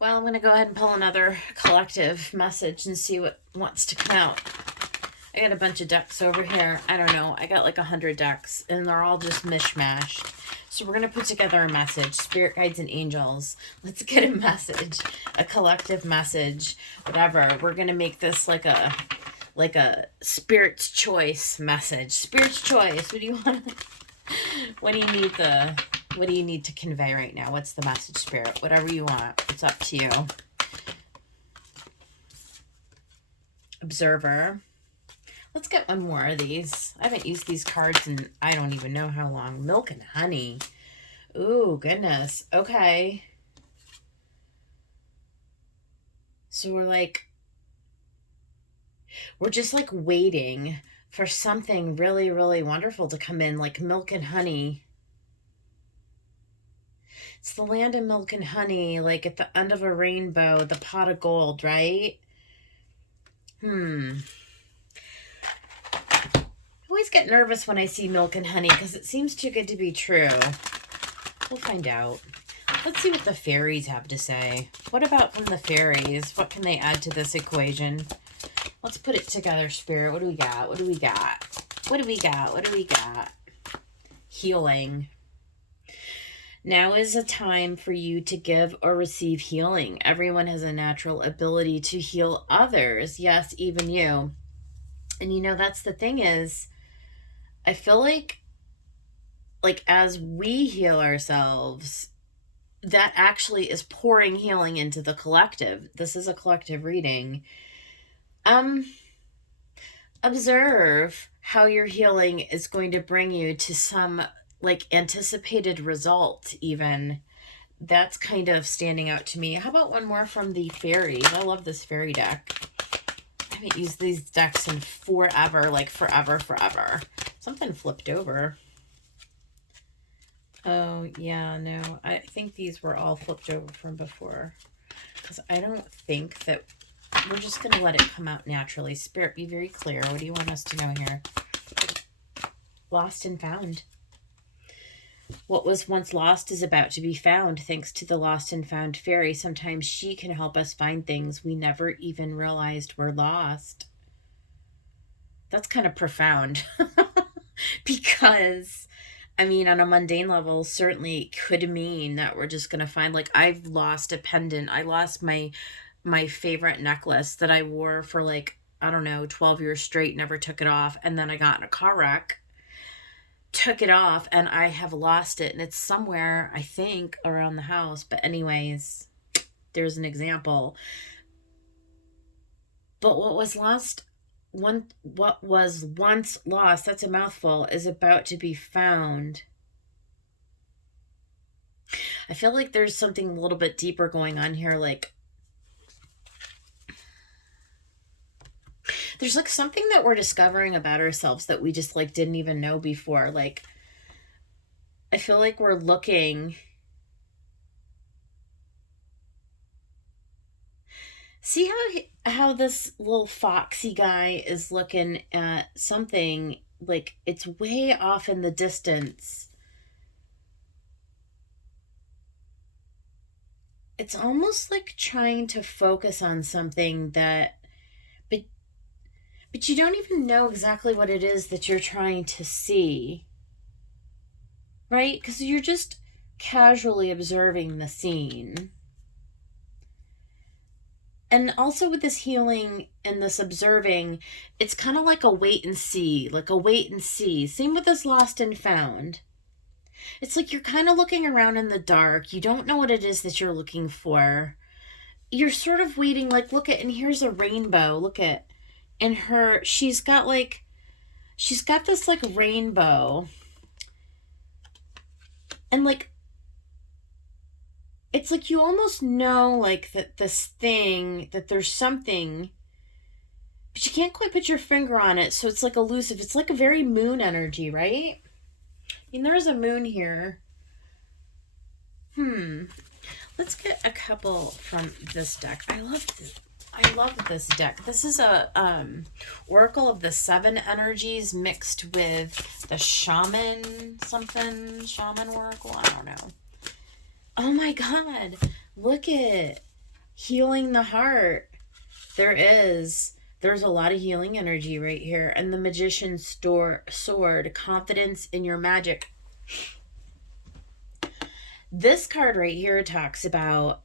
Well, I'm going to go ahead and pull another collective message and see what wants to come out. I got a bunch of decks over here. I don't know. I got like 100 decks, and they're all just mishmashed. So we're going to put together a message. Spirit guides and angels. Let's get a message. A collective message. Whatever. We're going to make this like a spirit's choice message. Spirit's choice. What do you want? What do you need to convey right now? What's the message, Spirit? Whatever you want. It's up to you. Observer. Let's get one more of these. I haven't used these cards in I don't even know how long. Milk and honey. Ooh, goodness. Okay. So we're just like waiting for something really, really wonderful to come in, like milk and honey. It's the land of milk and honey, like at the end of a rainbow, the pot of gold, right? I always get nervous when I see milk and honey because it seems too good to be true. We'll find out. Let's see what the fairies have to say. What about from the fairies? What can they add to this equation? Let's put it together, Spirit. What do we got? What do we got? What do we got? What do we got? Healing. Now is a time for you to give or receive healing. Everyone has a natural ability to heal others. Yes, even you. And you know, that's the thing is, I feel like as we heal ourselves, that actually is pouring healing into the collective. This is a collective reading. Observe how your healing is going to bring you to some anticipated result even. That's kind of standing out to me. How about one more from the fairies? I love this fairy deck. I haven't used these decks in forever, like forever. Something flipped over. Oh, yeah, no. I think these were all flipped over from before. Because I don't think that... We're just going to let it come out naturally. Spirit, be very clear. What do you want us to know here? Lost and found. What was once lost is about to be found, thanks to the lost and found fairy. Sometimes she can help us find things we never even realized were lost. That's kind of profound. Because, I mean, on a mundane level, certainly it could mean that we're just going to find, I've lost a pendant. I lost my favorite necklace that I wore for 12 years straight, never took it off. And then I got in a car wreck, took it off, and I have lost it. And it's somewhere, I think, around the house. But anyways, there's an example. But what was once lost, that's a mouthful, is about to be found. I feel like there's something a little bit deeper going on here, there's something that we're discovering about ourselves that we just didn't even know before. I feel like we're looking. See how this little foxy guy is looking at something it's way off in the distance. It's almost like trying to focus on something that but you don't even know exactly what it is that you're trying to see. Right? Because you're just casually observing the scene. And also with this healing and this observing, it's kind of like a wait and see. Same with this lost and found. It's like you're kind of looking around in the dark. You don't know what it is that you're looking for. You're sort of waiting, look at, and here's a rainbow. Look at, and she's got this rainbow. And it's like you almost know that this thing, that there's something, but you can't quite put your finger on it. So it's elusive. It's a very moon energy, right? I mean, there's a moon here. Let's get a couple from this deck. I love this deck. This is a Oracle of the Seven Energies mixed with the Shaman Oracle. I don't know. Oh my God. Look at Healing the heart. There's a lot of healing energy right here. And the Magician's sword, confidence in your magic. This card right here talks about,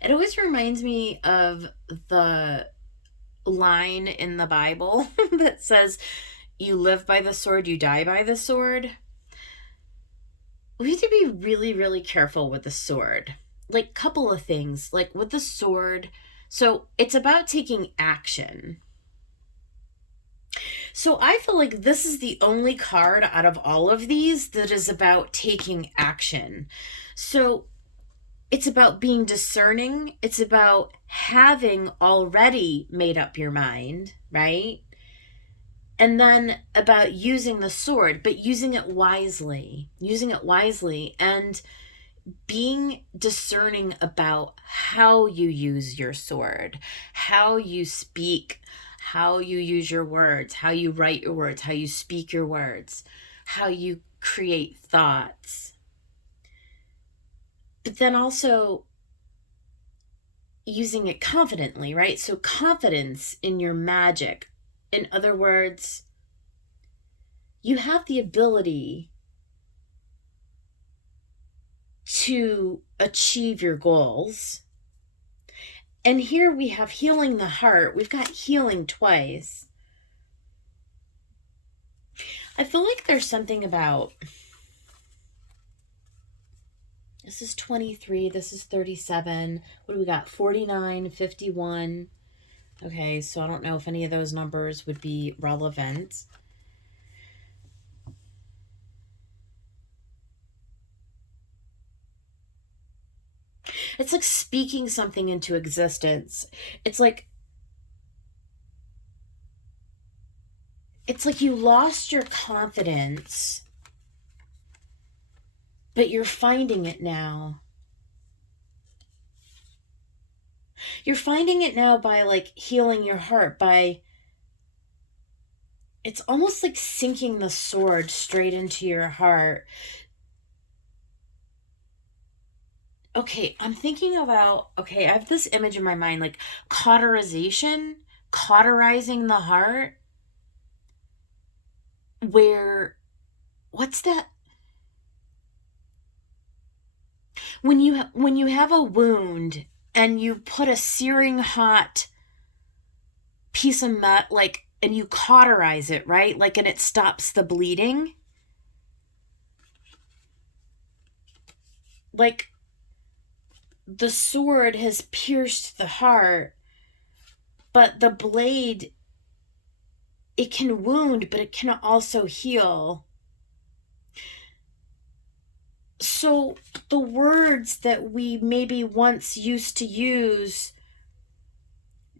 it always reminds me of the line in the Bible that says, you live by the sword, you die by the sword. We have to be really, really careful with the sword. Like, couple of things. Like, with the sword, so it's about taking action. So I feel like this is the only card out of all of these that is about taking action. So it's about being discerning. It's about having already made up your mind, right? And then about using the sword, but using it wisely. Using it wisely and being discerning about how you use your sword, how you speak, how you use your words, how you write your words, how you speak your words, how you create thoughts. But then also using it confidently, right? So confidence in your magic. In other words, you have the ability to achieve your goals. And here we have healing the heart. We've got healing twice. I feel like there's something about, this is 23, this is 37. What do we got? 49, 51. Okay, so I don't know if any of those numbers would be relevant. It's like speaking something into existence. It's like you lost your confidence, but you're finding it now. You're finding it now by like healing your heart, by, it's almost like sinking the sword straight into your heart. Okay, I'm thinking about, okay, I have this image in my mind, like cauterization, cauterizing the heart, where, what's that? When you have a wound and you put a searing hot piece of metal, like, and you cauterize it, right? Like, and it stops the bleeding. Like, the sword has pierced the heart, but the blade, it can wound, but it can also heal. So the words that we maybe once used to use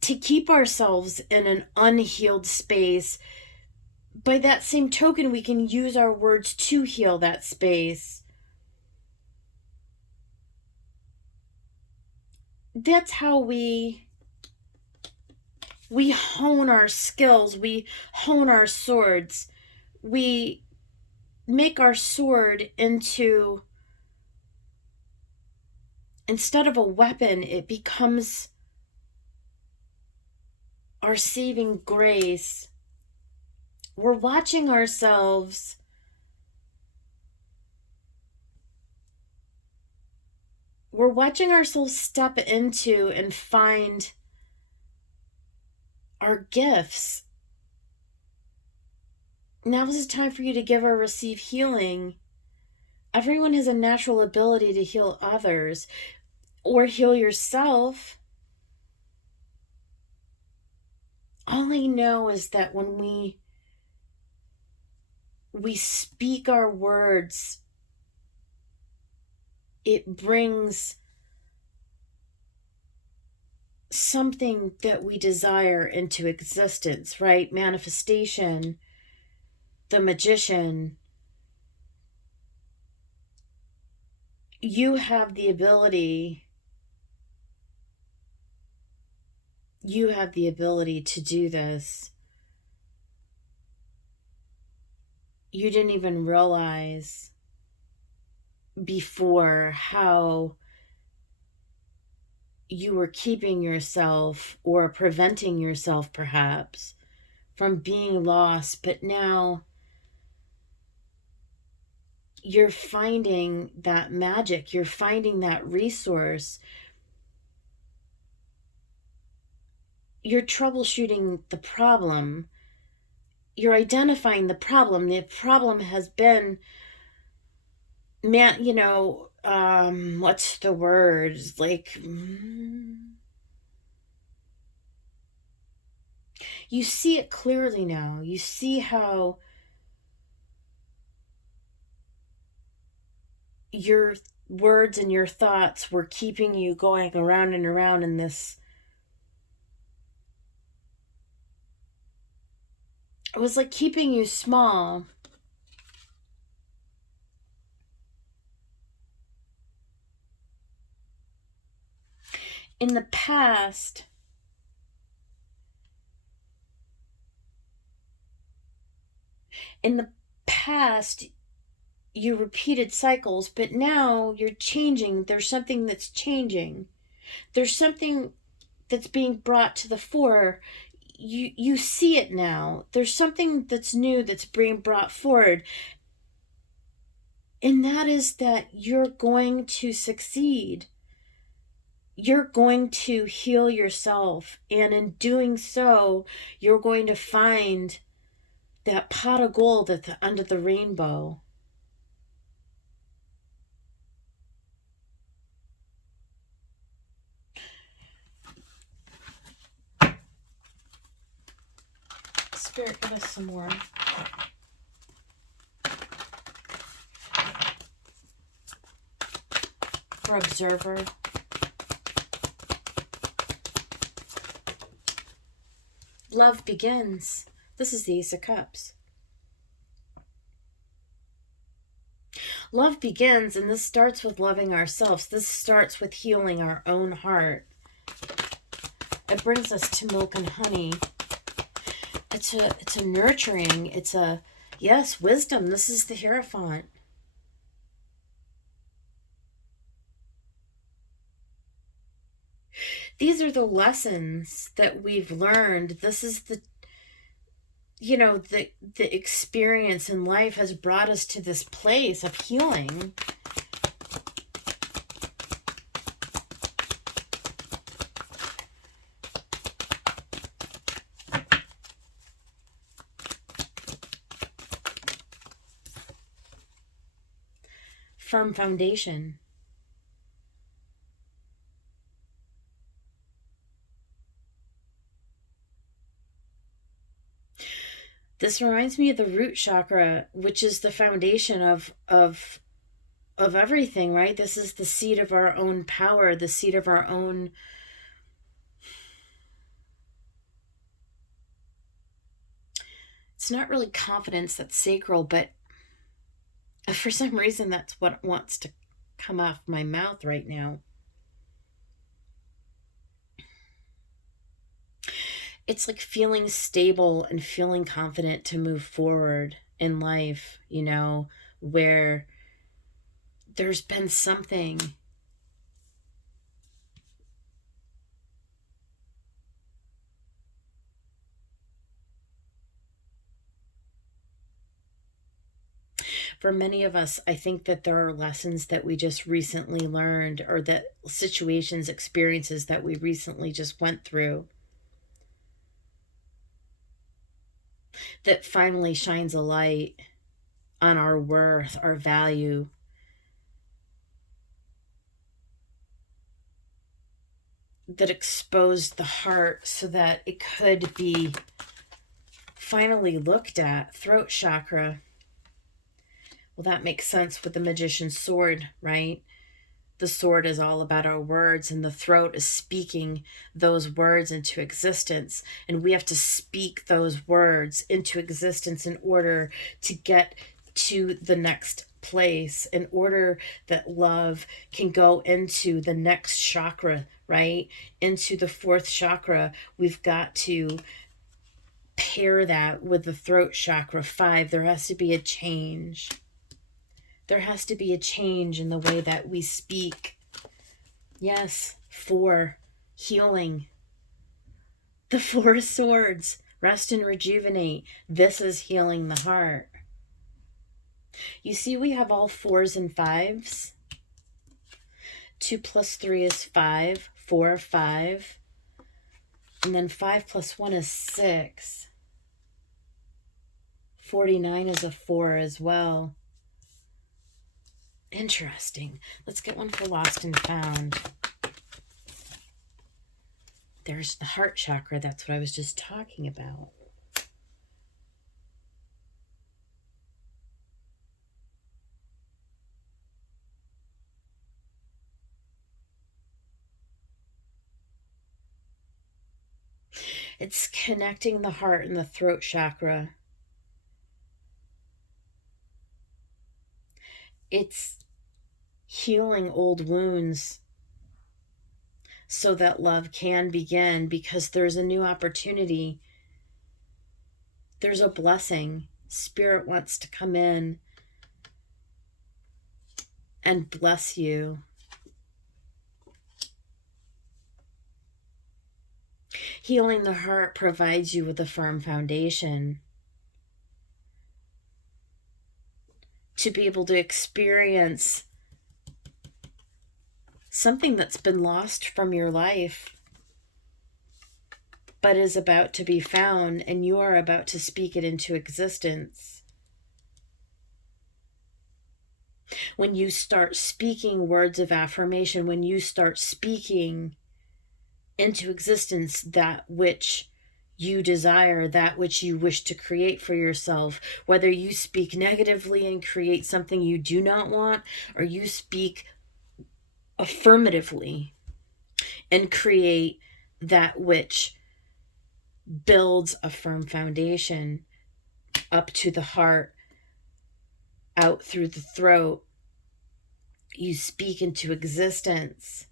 to keep ourselves in an unhealed space, by that same token, we can use our words to heal that space. That's how we hone our skills, we hone our swords, we make our sword into, instead of a weapon, it becomes our saving grace. We're watching ourselves step into and find our gifts. Now is the time for you to give or receive healing. Everyone has a natural ability to heal others or heal yourself. All I know is that when we speak our words, it brings something that we desire into existence, right? Manifestation, the Magician. You have the ability to do this. You didn't even realize before how you were keeping yourself or preventing yourself perhaps from being lost, but now you're finding that magic, you're finding that resource, you're troubleshooting the problem, you're identifying the problem. The problem has been, what's the word? Like, you see it clearly now. You see how your words and your thoughts were keeping you going around and around in this. It was like keeping you small. In the past, you repeated cycles, but now you're changing. There's something that's changing. There's something that's being brought to the fore. You see it now. There's something that's new that's being brought forward. And that is that you're going to succeed. You're going to heal yourself. And in doing so, you're going to find that pot of gold at the end of the rainbow. Spirit, give us some more. For observer. Love begins. This is the Ace of Cups. Love begins, and this starts with loving ourselves. This starts with healing our own heart. It brings us to milk and honey. It's a nurturing. It's a, yes, wisdom. This is the Hierophant. These are the lessons that we've learned. This is the experience in life has brought us to this place of healing. Firm foundation. This reminds me of the root chakra, which is the foundation of everything, right? This is the seat of our own power, the seat of our own. It's not really confidence that's sacral, but for some reason that's what wants to come off my mouth right now. It's like feeling stable and feeling confident to move forward in life, where there's been something. For many of us, I think that there are lessons that we just recently learned, or that situations, experiences that we recently just went through, that finally shines a light on our worth, our value. That exposed the heart so that it could be finally looked at. Throat chakra. Well, that makes sense with the Magician's sword, right? The sword is all about our words, and the throat is speaking those words into existence. And we have to speak those words into existence in order to get to the next place, in order that love can go into the next chakra, right? Into the fourth chakra. We've got to pair that with the throat chakra 5. There has to be a change. There has to be a change in the way that we speak. Yes, 4, healing. The 4 of Swords, rest and rejuvenate. This is healing the heart. You see, we have all 4s and 5s. 2 plus 3 is 5, 4, 5. And then 5 plus 1 is 6. 49 is a 4 as well. Interesting. Let's get one for Lost and Found. There's the heart chakra. That's what I was just talking about. It's connecting the heart and the throat chakra. It's healing old wounds so that love can begin, because there's a new opportunity. There's a blessing. Spirit wants to come in and bless you. Healing the heart provides you with a firm foundation to be able to experience something that's been lost from your life, but is about to be found, and you are about to speak it into existence. When you start speaking words of affirmation, when you start speaking into existence that which you desire, that which you wish to create for yourself, whether you speak negatively and create something you do not want, or you speak affirmatively and create that which builds a firm foundation up to the heart, out through the throat, you speak into existence.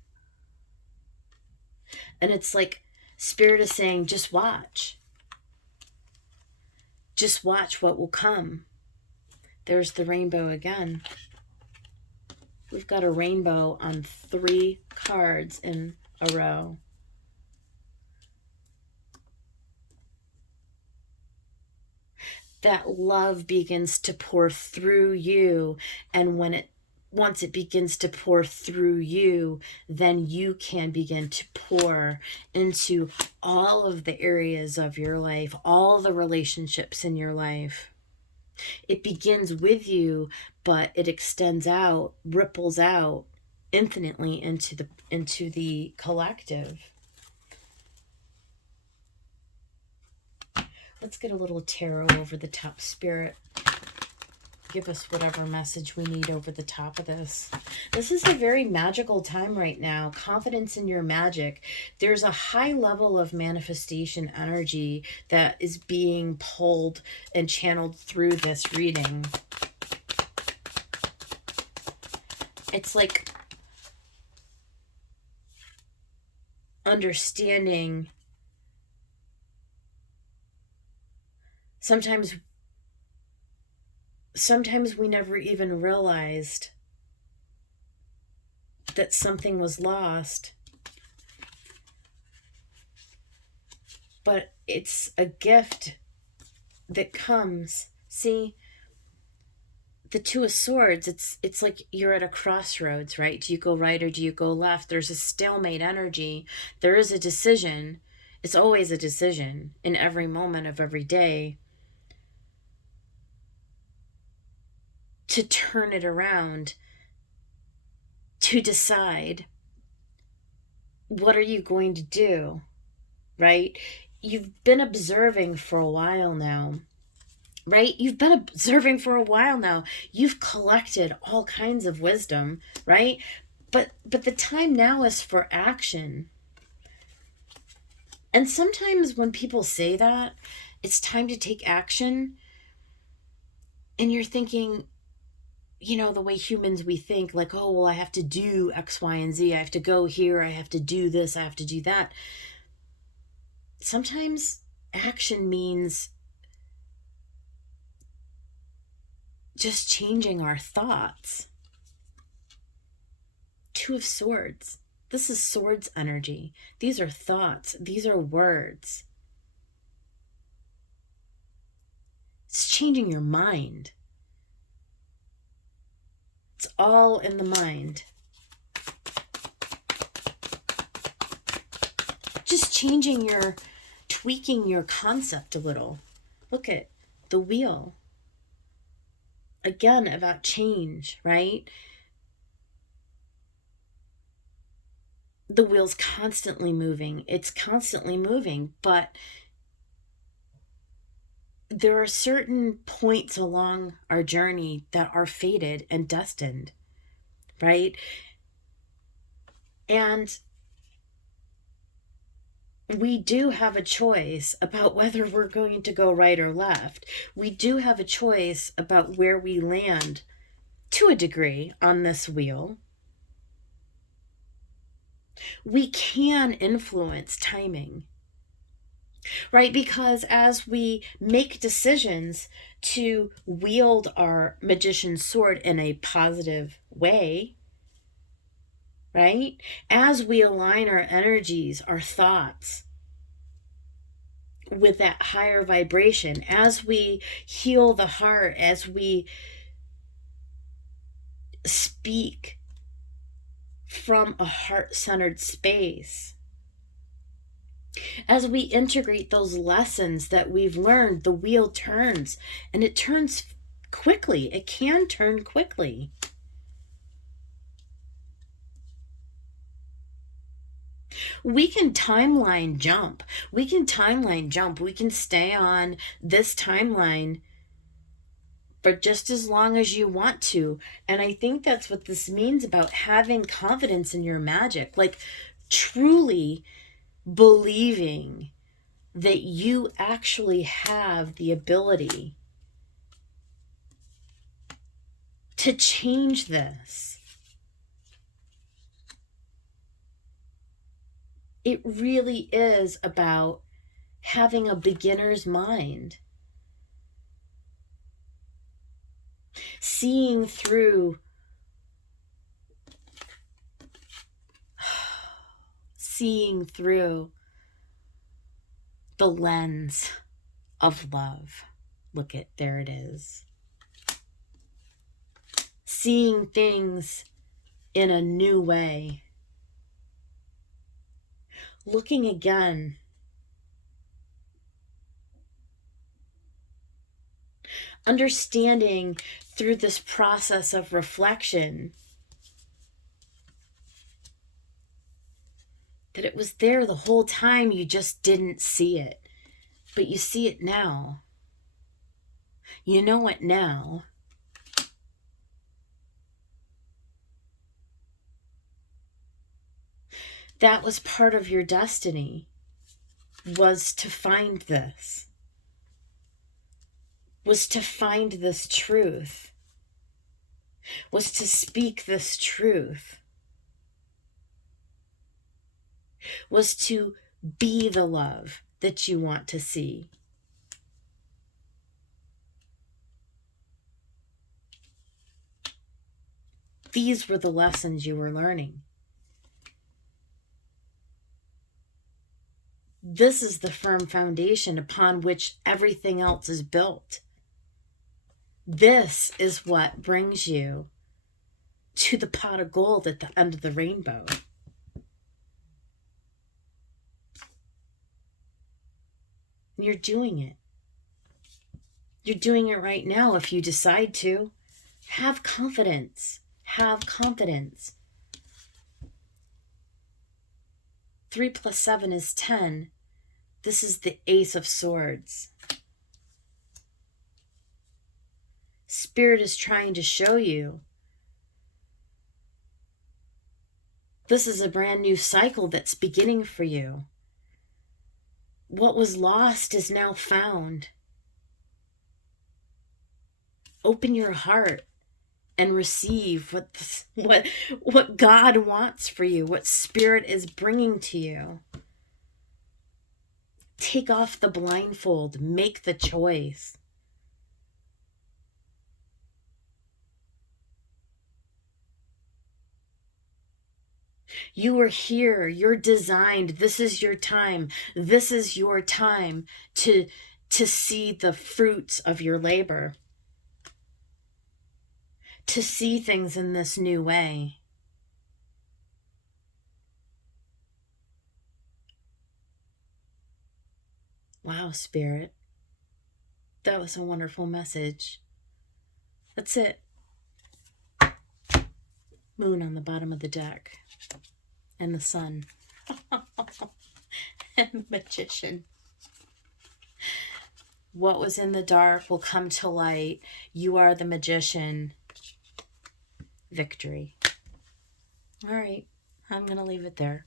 And it's like Spirit is saying, just watch. Just watch what will come. There's the rainbow again. We've got a rainbow on 3 cards in a row. That love begins to pour through you, and once it begins to pour through you, then you can begin to pour into all of the areas of your life, all the relationships in your life. It begins with you, but it extends out, ripples out infinitely into the collective. Let's get a little tarot over the top, Spirit. Give us whatever message we need over the top of this. This is a very magical time right now. Confidence in your magic. There's a high level of manifestation energy that is being pulled and channeled through this reading. It's like understanding. Sometimes we never even realized that something was lost. But it's a gift that comes. See, the 2 of Swords, it's like you're at a crossroads, right? Do you go right or do you go left? There's a stalemate energy. There is a decision. It's always a decision in every moment of every day. To turn it around, to decide, what are you going to do, right? You've been observing for a while now, right? You've been observing for a while now. You've collected all kinds of wisdom, right? But the time now is for action. And sometimes when people say that, it's time to take action, and you're thinking, you know, the way humans we think, like, oh, well, I have to do X, Y, and Z. I have to go here. I have to do this. I have to do that. Sometimes action means just changing our thoughts. 2 of Swords. This is swords energy. These are thoughts. These are words. It's changing your mind. It's all in the mind. Just tweaking your concept a little. Look at the wheel. Again, about change, right? The wheel's constantly moving. It's constantly moving, but there are certain points along our journey that are fated and destined, right? And we do have a choice about whether we're going to go right or left. We do have a choice about where we land to a degree on this wheel. We can influence timing, right? Because as we make decisions to wield our magician's sword in a positive way, right? As we align our energies, our thoughts with that higher vibration, as we heal the heart, as we speak from a heart-centered space, as we integrate those lessons that we've learned, the wheel turns, and it turns quickly. It can turn quickly. We can timeline jump. We can stay on this timeline for just as long as you want to. And I think that's what this means about having confidence in your magic. Like, truly believing that you actually have the ability to change this. It really is about having a beginner's mind. Seeing through the lens of love. Look at, there it is. Seeing things in a new way. Looking again. Understanding through this process of reflection that it was there the whole time, you just didn't see it. But you see it now. You know it now. That was part of your destiny, was to find this. Was to find this truth. Was to speak this truth. Was to be the love that you want to see. These were the lessons you were learning. This is the firm foundation upon which everything else is built. This is what brings you to the pot of gold at the end of the rainbow. You're doing it. You're doing it right now if you decide to. Have confidence. Have confidence. 3 + 7 is 10. This is the Ace of Swords. Spirit is trying to show you this is a brand new cycle that's beginning for you. What was lost is now found. Open your heart and receive what God wants for you, what Spirit is bringing to you. Take off the blindfold. Make the choice. You are here. You're designed. This is your time. This is your time to see the fruits of your labor, to see things in this new way. Wow, Spirit. That was a wonderful message. That's it. Moon on the bottom of the deck. And the sun. And the magician. What was in the dark will come to light. You are the magician. Victory. All right. I'm going to leave it there.